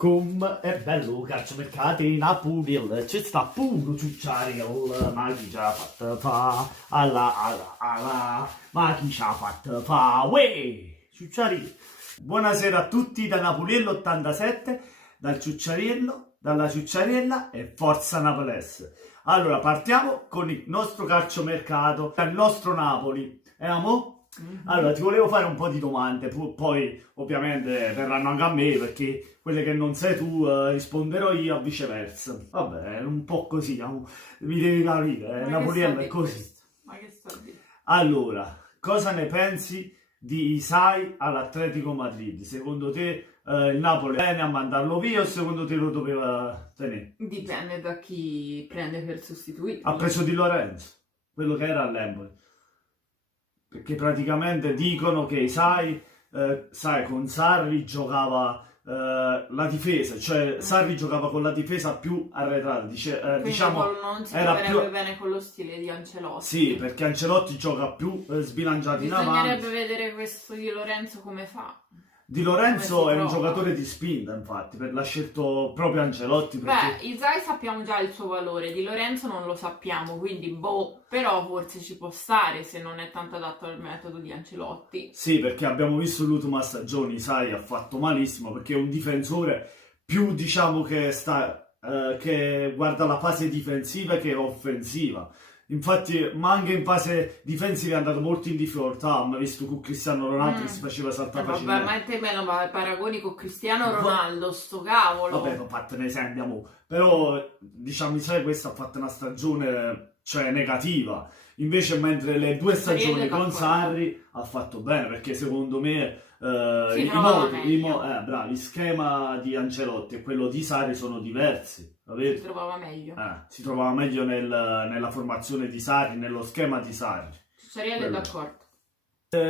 Come è bello calciomercato in Napoli, ci sta pure Ciucciariel, ma chi ci ha fatto fa? Alla, ma chi ci ha fatto fa? Uè, Ciucciariello. Buonasera a tutti da Napoliello 87, dal Ciucciariello, dalla Ciucciariella e Forza Napolese. Allora, partiamo con il nostro calciomercato, il nostro Napoli. Amo? Allora, ti volevo fare un po' di domande, poi ovviamente verranno anche a me perché quelle che non sai tu risponderò io a viceversa. Vabbè, è un po' così, mi devi capire, Napoliello è così. Ma che sto a dire? Allora, cosa ne pensi di Isai all'Atletico Madrid? Secondo te il Napoli è bene a mandarlo via o secondo te lo doveva tenere? Dipende da chi prende per sostituirlo. Ha preso Di Lorenzo, quello che era all'Empoli. Perché praticamente dicono che sai, con Sarri giocava la difesa, cioè Sarri giocava con la difesa più arretrata, diciamo Non si era troverebbe più... bene con lo stile di Ancelotti. Sì, perché Ancelotti gioca più sbilanciato in avanti. Bisognerebbe vedere questo di Lorenzo come fa. Di Lorenzo come è si un trova. giocatore di spinta, infatti, l'ha scelto proprio Ancelotti perché... Beh, Isai sappiamo già il suo valore, di Lorenzo non lo sappiamo, quindi però forse ci può stare se non è tanto adatto al metodo di Ancelotti. Sì, perché abbiamo visto l'ultima stagione, Isai ha fatto malissimo perché è un difensore più, diciamo, che guarda la fase difensiva che offensiva. Infatti, ma anche in fase difensiva è andato molto in difficoltà, ma visto con Cristiano Ronaldo che si faceva saltare Vabbè, facilmente. ma te me lo paragoni con Cristiano Ronaldo, sto cavolo. Vabbè, ho fatto un esempio, mo. Però, diciamo, Isai questa ha fatto una stagione, cioè, negativa. Invece, mentre le due stagioni con Sarri ha fatto bene, perché secondo me gli schema di Ancelotti e quello di Sarri sono diversi. Si trovava meglio. Si trovava meglio nella formazione di Sarri, nello schema di Sarri. Ciariello è d'accordo.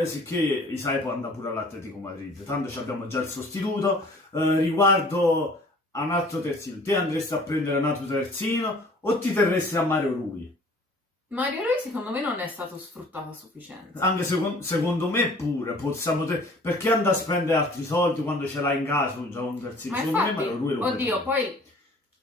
Sicché Isai può andare pure all'Atletico Madrid, tanto abbiamo già il sostituto. Riguardo a un altro terzino, te andresti a prendere un altro terzino o ti terresti a Mario Rui? Mario Rui secondo me non è stato sfruttato a sufficienza. Anche secondo me pure, perché andare a spendere altri soldi quando ce l'hai in casa già un terzino? Ma Secondo infatti, me Mario Rui lo oddio, prende. poi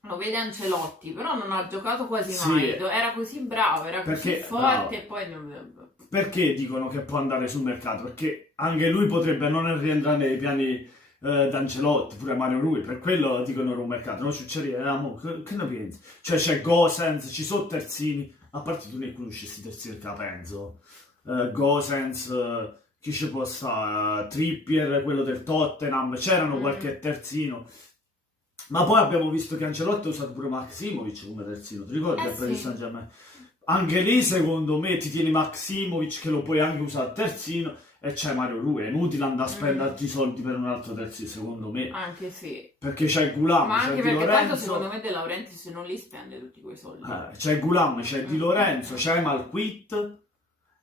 lo vede Ancelotti, però non ha giocato quasi Sì. mai. Era così bravo, era Perché, così forte bravo. e poi non... Perché dicono che può andare sul mercato? Perché anche lui potrebbe non rientrare nei piani d'Ancelotti, pure Mario Rui, per quello dicono che è un mercato. No, che ne pensi? Cioè c'è Gosens, ci sono terzini, a parte tu ne conosci questi terzini che penso. Gosens, chi ci può stare? Trippier, quello del Tottenham, c'erano qualche terzino. Ma poi abbiamo visto che Ancelotti ha usato pure Maximovic come terzino, ti ricordi? Sì. Al Paris Saint-Germain? Anche lì secondo me ti tieni Maximovic che lo puoi anche usare a terzino e c'è Mario Rui, è inutile andare a spendere altri soldi per un altro terzino secondo me, Anche sì. perché c'è Gulam, Ma c'è anche Di perché tanto Lorenzo, secondo me De Laurentiis se non li spende tutti quei soldi. c'è Gulam, c'è Di Lorenzo, c'è Malquit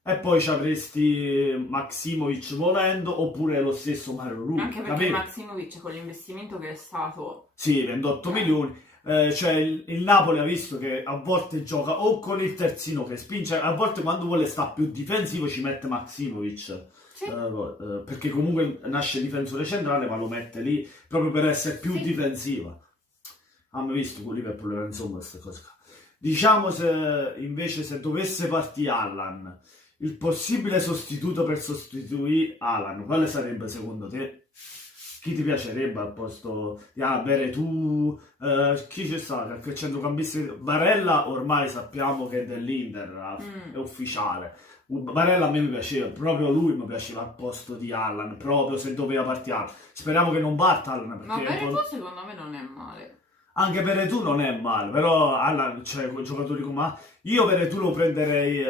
e poi ci avresti Maximovic volendo oppure lo stesso Mario Rui. Anche perché capito? Maximovic con l'investimento che è stato... Sì, 28 milioni. Cioè il Napoli ha visto che a volte gioca o con il terzino che spinge, a volte quando vuole sta più difensivo ci mette Maximovic. Sì. Perché comunque nasce difensore centrale ma lo mette lì proprio per essere più difensiva. Hanno visto con Liverpool, insomma, queste cose qua. Diciamo se dovesse partire Alan, il possibile sostituto per sostituire Alan, quale sarebbe secondo te? Chi ti piacerebbe al posto di Beretù? Chi c'è stato? Che centrocampista? Barella ormai sappiamo che è dell'Inter, è ufficiale. Barella a me mi piaceva, proprio lui mi piaceva al posto di Allan, proprio se doveva partire. Speriamo che non parta Allan. Ma Beretù secondo me non è male. Anche Beretù non è male, però Allan, cioè con giocatori come... Io Beretù lo prenderei,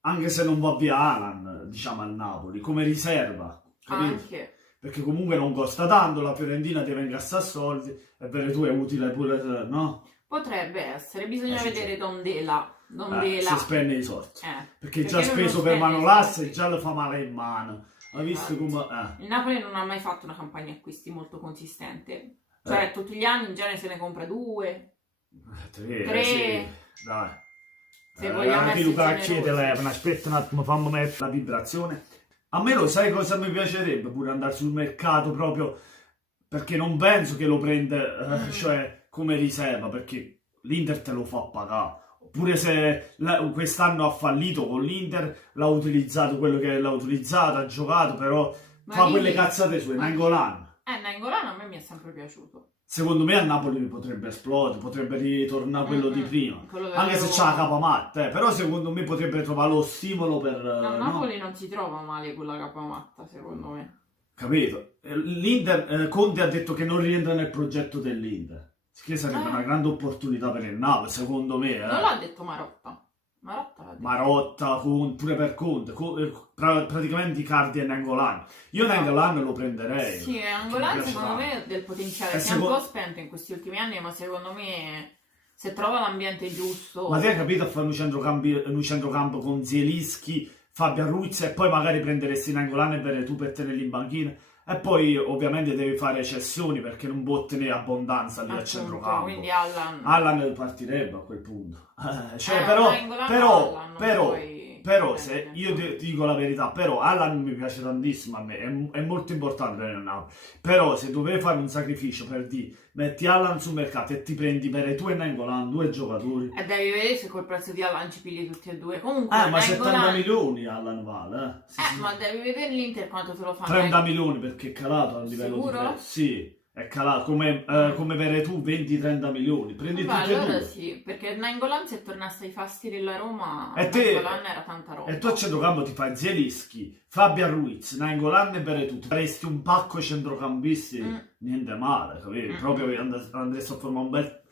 anche se non va via Allan, diciamo al Napoli, come riserva. Capito? Anche. Perché comunque non costa tanto, la Fiorentina deve incassare soldi e Beretù è utile pure, no? Potrebbe essere, bisogna vedere Dondela. Se spende i soldi. Perché già lui non speso per spende i Manolas soldi. e già lo fa male in mano. Ha visto come... Il Napoli non ha mai fatto una campagna acquisti molto consistente. Cioè tutti gli anni in genere se ne compra 2, 3. Sì, dai. Se vogliamo essere Luca generosi. telefono, aspetta un attimo, fammi mettere la vibrazione. A me lo sai cosa mi piacerebbe pure andare sul mercato proprio perché non penso che lo prende cioè, come riserva, perché l'Inter te lo fa pagare. Pure se quest'anno ha fallito con l'Inter, l'ha utilizzato quello che l'ha utilizzato, ha giocato, però fa quelle cazzate sue. Nainggolan. Nainggolan a me mi è sempre piaciuto. Secondo me a Napoli potrebbe esplodere, potrebbe ritornare quello di prima. Anche se c'ha la capamatta, però secondo me potrebbe trovare lo stimolo per... No, Napoli non si trova male con la capamatta, secondo me. Capito? L'Inter, Conte ha detto che non rientra nel progetto dell'Inter. Che sarebbe una grande opportunità per il Napoli, secondo me. Non l'ha detto Marotta. Marotta l'ha detto. Marotta, pure per Conte, praticamente Icardi e Nainggolan. Io Nainggolan lo prenderei. Sì, Nainggolan secondo me ha del potenziale. Si è un po' spento in questi ultimi anni, ma secondo me se trova l'ambiente giusto... Ma ti hai capito a fare un centrocampo con Zielinski, Fabian Ruiz e poi magari prenderesti Nainggolan e Veretout per tenerli in banchina? E poi ovviamente devi fare cessioni perché non può tenere abbondanza lì al centrocampo. Quindi Allan... Allan partirebbe a quel punto. Però se io ti dico la verità, però Allan mi piace tantissimo a me, è molto importante per il Napoli. Però se dovevi fare un sacrificio per dire metti Allan sul mercato e ti prendi Veretout e Nainggolan, due giocatori. E devi vedere se col prezzo di Allan ci pigli tutti e due. Comunque ma 70 milioni Allan vale. Sì. Ma devi vedere l'Inter quanto te lo fa. 30 milioni perché è calato a livello di prezzo. Sì. È calato come Veretout 20-30 milioni. Prendi tutti e allora due. sì, perché Nainggolan se tornasse ai fasti della Roma, Nainggolan era tanta roba. E tu a centrocampo ti fai Zielinski, Fabian Ruiz, Nainggolan e Veretout. Faresti un pacco centrocampisti, niente male, capito? Proprio andresti a formare un bel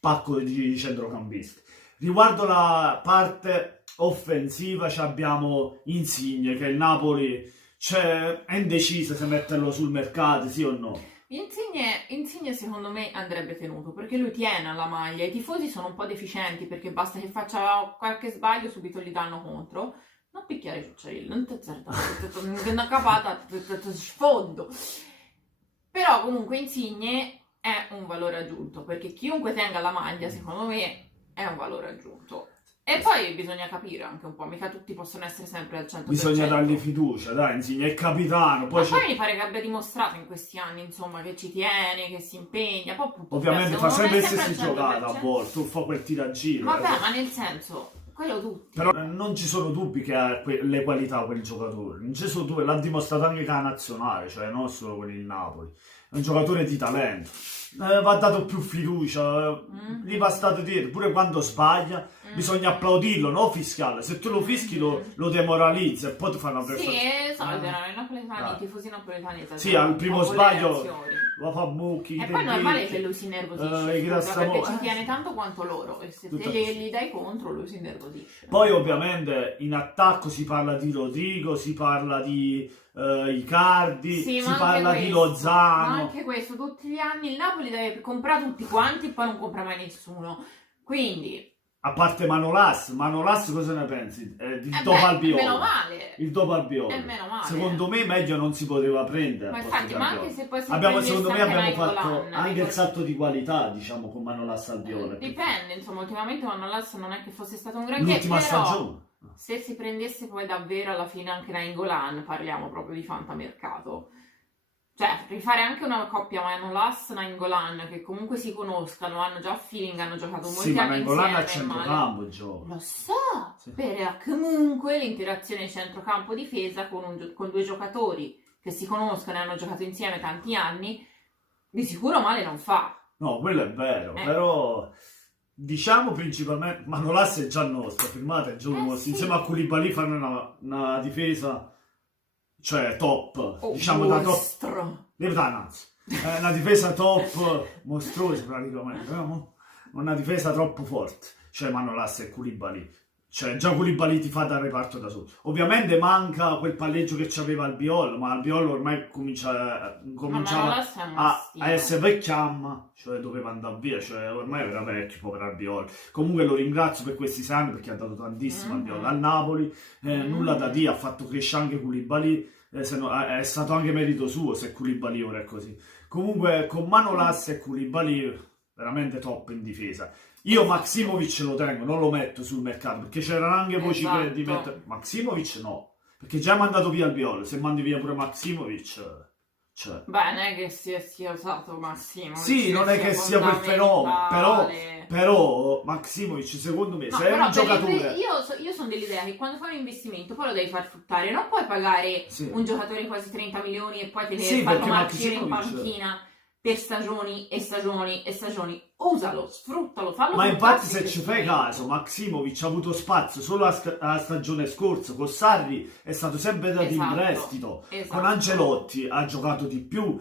pacco di centrocampisti. Riguardo la parte offensiva abbiamo Insigne, che il Napoli è indeciso se metterlo sul mercato, sì o no. Insigne secondo me andrebbe tenuto perché lui tiene alla maglia. I tifosi sono un po' deficienti perché basta che faccia qualche sbaglio subito gli danno contro. Non picchiare Ciucciarello, non ti azzardare, una capata sfondo. Però comunque Insigne è un valore aggiunto perché chiunque tenga la maglia secondo me è un valore aggiunto. E poi bisogna capire anche un po', mica tutti possono essere sempre al 100%. Bisogna dargli fiducia, dai, Insigne è capitano. Poi mi pare che abbia dimostrato in questi anni, insomma, che ci tiene, che si impegna. Ovviamente fa sempre le stesse giocate a volte, tu fa quel tiraggiro. Vabbè, ma nel senso, quello tutti. Però non ci sono dubbi che ha le qualità quel giocatore. Non ci sono dubbi, l'ha dimostrato anche con la nazionale, cioè non solo con il Napoli. È un giocatore di talento. Va dato più fiducia, gli va stato dietro, pure quando sbaglia bisogna applaudirlo, no fischiare. Se tu lo fischi lo demoralizzi e poi ti fanno una prestazione. Sì, esatto, erano i napoletani, i tifosi napoletani. Sì, al primo sbaglio lo fa mucchi. E poi è normale che lui si innervosisce, perché ci tiene tanto quanto loro, e se te gli dai contro lui si innervosisce. Poi ovviamente in attacco si parla di Rodrigo, si parla di Icardi, sì, si parla di Lozano. Ma anche questo, tutti gli anni il Napoli deve comprare tutti quanti e poi non compra mai nessuno. Quindi... A parte Manolas cosa ne pensi? Il dopo Albiol. Meno male. Il dopo Albiol. È meno male. Secondo me meglio non si poteva prendere. Ma infatti, ma anche se poi secondo me abbiamo fatto anche il salto di qualità, diciamo, con Manolas Albiol. Dipende, insomma, ultimamente Manolas non è che fosse stato un granché, l'ultima stagione. Se si prendesse poi davvero alla fine anche Nainggolan, parliamo proprio di fantamercato. Cioè, rifare anche una coppia Manolas-Nainggolan che comunque si conoscano, hanno già feeling, hanno giocato molti anni insieme. Sì, ma Nainggolan a centrocampo gioca. Lo so, sì. Però comunque l'interazione centrocampo-difesa con due giocatori che si conoscono e hanno giocato insieme tanti anni, di sicuro male non fa. No, quello è vero, però... Diciamo principalmente Manolas è già nostro, firmate sì. Insieme a Koulibaly fanno una difesa, cioè top, diciamo da top. Una difesa top mostruosa praticamente, una difesa troppo forte, cioè Manolas e Koulibaly. Cioè già Koulibaly ti fa da reparto da solo. Ovviamente manca quel palleggio che c'aveva Albiol, ma Albiol ormai cominciava a essere vecchiamma, cioè doveva andare via, cioè ormai era vecchio, povero Albiol. Comunque lo ringrazio per questi 6 anni perché ha dato tantissimo Albiol al Napoli, nulla da dire, ha fatto crescere anche Koulibaly, è stato anche merito suo se Koulibaly ora è così. Comunque con Manolas e Koulibaly veramente top in difesa. Io Maksimovic lo tengo, non lo metto sul mercato, perché c'erano anche voci che di mettere... Maksimovic no, perché già ha mandato via Albiol, se mandi via pure Maksimovic... Cioè. Beh, non è che sia usato Massimo. Sì, non è che sia quel fenomeno, però Maksimovic secondo me, No, se è però un giocatore... io sono dell'idea che quando fai un investimento poi lo devi far fruttare, non puoi pagare Sì. un giocatore di quasi 30 milioni e poi te ne Sì, fanno perché marcire in Maksimovic- panchina per stagioni e stagioni e stagioni. Usalo, sfruttalo, fallo Ma fruttare infatti se questo ci fai investimento. caso, Maksimovic ha avuto spazio solo la stagione scorsa, con Sarri è stato sempre dato in Esatto, prestito, esatto. con Ancelotti ha giocato di più.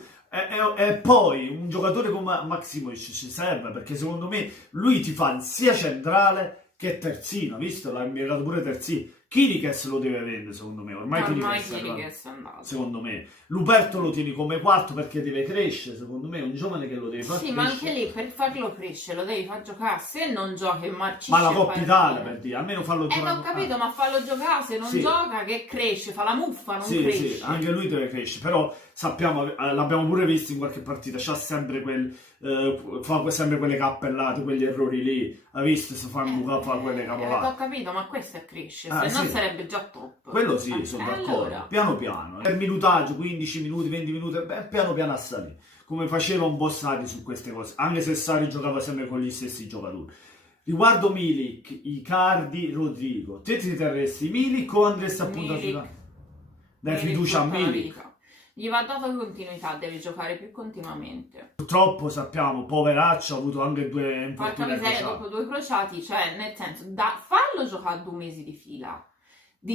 E poi un giocatore come Maksimovic ci serve, perché secondo me lui ti fa sia centrale che terzino, visto? L'ha impiegato pure terzino. Chiriches lo deve vendere secondo me, ormai Chiriches è arrivato. Chiriches è andato. Secondo me Luperto lo tieni come quarto perché deve crescere, secondo me è un giovane che lo deve far Sì, crescere. ma anche lì per farlo crescere lo devi far giocare. Se non gioca e marcisce Ma la in Coppa Italia, panchina. per dire, almeno fallo giocare. Ho capito, ma fallo giocare, se non Sì. gioca che cresce, fa la muffa, non Sì, cresce. sì, anche lui deve crescere, però sappiamo, l'abbiamo pure visto in qualche partita, c'ha sempre fa sempre quelle cappellate, quegli errori lì, ha visto se fa un buco, fa quelle Ho cavolate. capito, ma questo è crescere, Ah, se no sì. sarebbe già top. Quello sì, sono d'accordo, Allora. piano piano, per minutaggio, 15 minuti, 20 minuti, piano piano a salire, come faceva un po' Sarri su queste cose, anche se Sarri giocava sempre con gli stessi giocatori. Riguardo Milik, Icardi, Rodrigo, te ti terresti Milik o andresti appunto a Milik. giocare? Dai Milik fiducia a tutta la Milik. vita. Gli va data continuità, deve giocare più continuamente. Purtroppo sappiamo, poveraccio, ha avuto anche 2 Porca infortuni miseria, crociati. dopo 2 crociati, cioè nel senso, fallo giocare 2 mesi di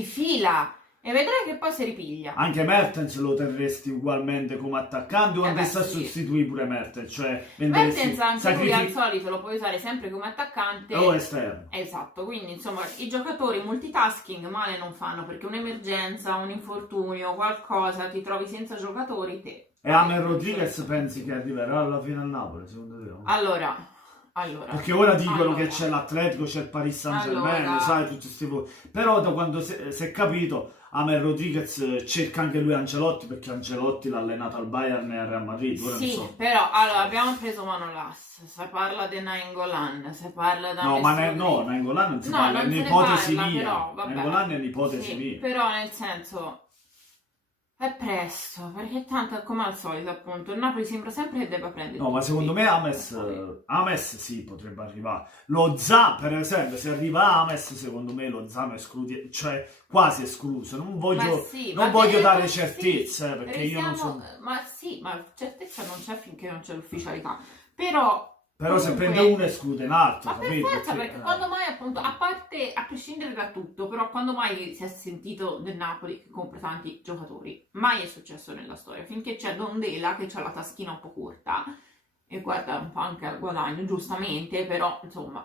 fila, e vedrai che poi si ripiglia. Anche Mertens lo terresti ugualmente come attaccante o andresti a sì. sostituire pure Mertens? Cioè, Mertens anche lui al sacrifici solito lo puoi usare sempre come attaccante. o esterno. Esatto, quindi insomma i giocatori multitasking male non fanno, perché un'emergenza, un infortunio, qualcosa, ti trovi senza giocatori te. E Amer Rodriguez pensi che arriverà alla fine al Napoli, secondo te? Allora. Perché ora dicono Allora. che c'è l'Atletico, c'è il Paris Saint-Germain, Allora. sai, tutti questi però da quando si è capito, Amer Rodriguez cerca anche lui Ancelotti, perché Ancelotti l'ha allenato al Bayern e al Real Madrid, ora Sì, non so. però allora abbiamo preso Manolas, se parla di Nainggolan, se parla da No, ma Messi. Nainggolan non si No, parla, non è se ne un'ipotesi parla, mia. però, vabbè. Nainggolan è un'ipotesi Sì, mia. però nel senso è presto, perché tanto è come al solito, appunto, il Napoli sembra sempre che debba prendere No, ma tutti. secondo me Ames sì, potrebbe arrivare. Lo Za, per esempio, se arriva Ames, secondo me lo Za è escluso, cioè quasi escluso. Non voglio, Ma sì, non ma voglio che- dare sì, certezze, perché io non siamo- sono... Ma sì, ma certezza non c'è finché non c'è l'ufficialità. Però se comunque- prende uno esclude un altro, Ma per capito? forza, perché quando mai, appunto, a parte, a prescindere da tutto, però quando mai si è sentito del Napoli che compra tanti giocatori? Mai è successo nella storia, finché c'è Dondela che ha la taschina un po' corta e guarda un po' anche al guadagno, giustamente, però, insomma,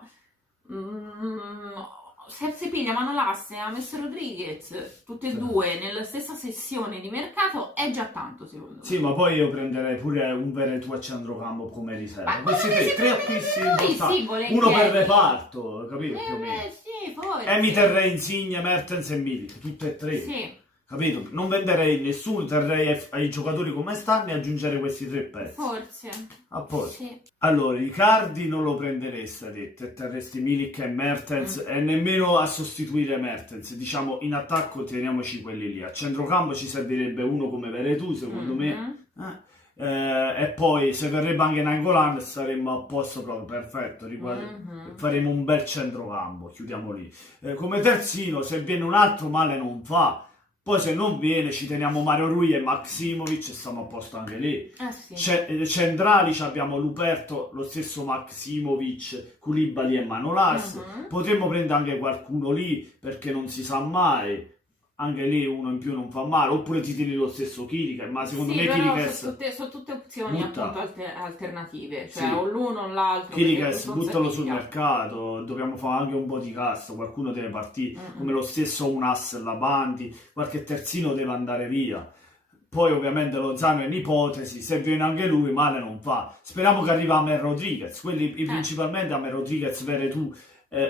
se si piglia Manolas e James Rodriguez, tutti e Sì. due nella stessa sessione di mercato, è già tanto, secondo me. Sì, ma poi io prenderei pure un Veretout a centrocampo come riserva. Ma Questi quello che si tre prende acquisti noi, importanti. sì, volentieri. Uno per reparto, capito? Più o meno. Sì, poi. E mi terrei Insigne, Mertens e Milik, tutte e tre. Sì. Capito? Non venderei nessuno, terrei ai giocatori come stanno e aggiungerei questi 3 pezzi. Forse. A posto. Sì. Allora, Icardi non lo prenderesti, ha detto, e terresti Milik e Mertens e nemmeno a sostituire Mertens. Diciamo, in attacco teniamoci quelli lì. A centrocampo ci servirebbe uno come Veretout, secondo me. E poi se verrebbe anche Nainggolan saremmo a posto proprio, perfetto. Faremo un bel centrocampo, chiudiamo lì. Come terzino, se viene un altro male non fa. Poi se non viene ci teniamo Mario Rui e Maksimovic e stiamo a posto anche lì. Sì. Centrali abbiamo Luperto, lo stesso Maksimovic, Koulibaly e Manolas. Potremmo prendere anche qualcuno lì perché non si sa mai. Anche lì uno in più non fa male. Oppure ti tieni lo stesso Chirica, ma secondo me Chiriches... Sono tutte opzioni butta. appunto alternative. Cioè Sì. o l'uno o l'altro. Chiriches, perché buttalo forse sul piglia. mercato, dobbiamo fare anche un po' di cassa, qualcuno deve partire, come lo stesso Unas Labanti, qualche terzino deve andare via. Poi ovviamente Lozano è un'ipotesi, se viene anche lui male non fa. Speriamo che arrivi Amer Rodriguez, quelli principalmente Amer Rodriguez, Veretout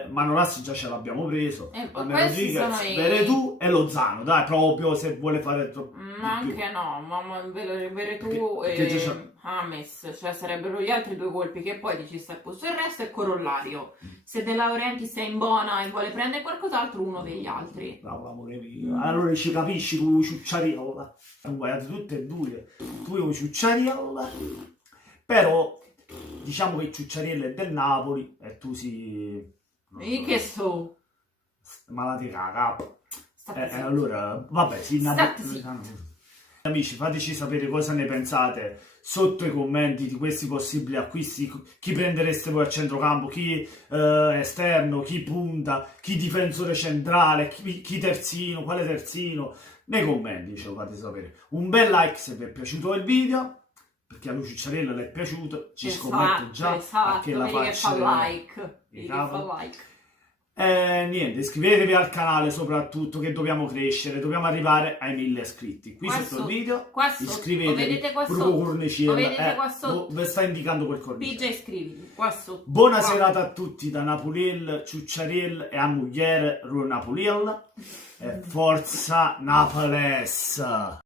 Manolassi già ce l'abbiamo preso. Questi sono i... Veretù e Lozano, dai, proprio se vuole fare troppo. Ma anche no, ma Veretù Perché e c'è- James, cioè sarebbero gli altri due colpi che poi dici sta a posto. Il resto è corollario. Se De Laurentiis è in buona e vuole prendere qualcos'altro, uno degli altri. Bravo, amore mio. Allora ci capisci con Ciucciariella. Guardate tutte e due. Tu con Ciucciariella. Però diciamo che Ciucciariella è del Napoli e tu si... E che so? Malati caga. State zitti. Allora, vabbè, sì, State zitti. Amici, fateci sapere cosa ne pensate sotto i commenti di questi possibili acquisti. Chi prendereste voi a centrocampo, chi esterno, chi punta, chi difensore centrale, chi terzino, quale terzino. Nei commenti ce lo fate sapere. Un bel like se vi è piaciuto il video, perché a Lucio Ciarella le è piaciuto, ci scommetto già, perché la vedi che fa faccia like. Vedi che cavolo. fa like. Niente, iscrivetevi al canale soprattutto che dobbiamo crescere, dobbiamo arrivare ai 1000 iscritti. Qui Qua sotto il sotto, video qua sotto, iscrivetevi, lo vedete qua proprio sotto? cornicina, Lo vedete qua sotto? vi sta indicando quel cornice. Pigia iscriviti, qua sotto. Buona Qua. serata a tutti da Napoliel, Ciucciariel e a Mugliere Ru Napoliel e forza Napolès!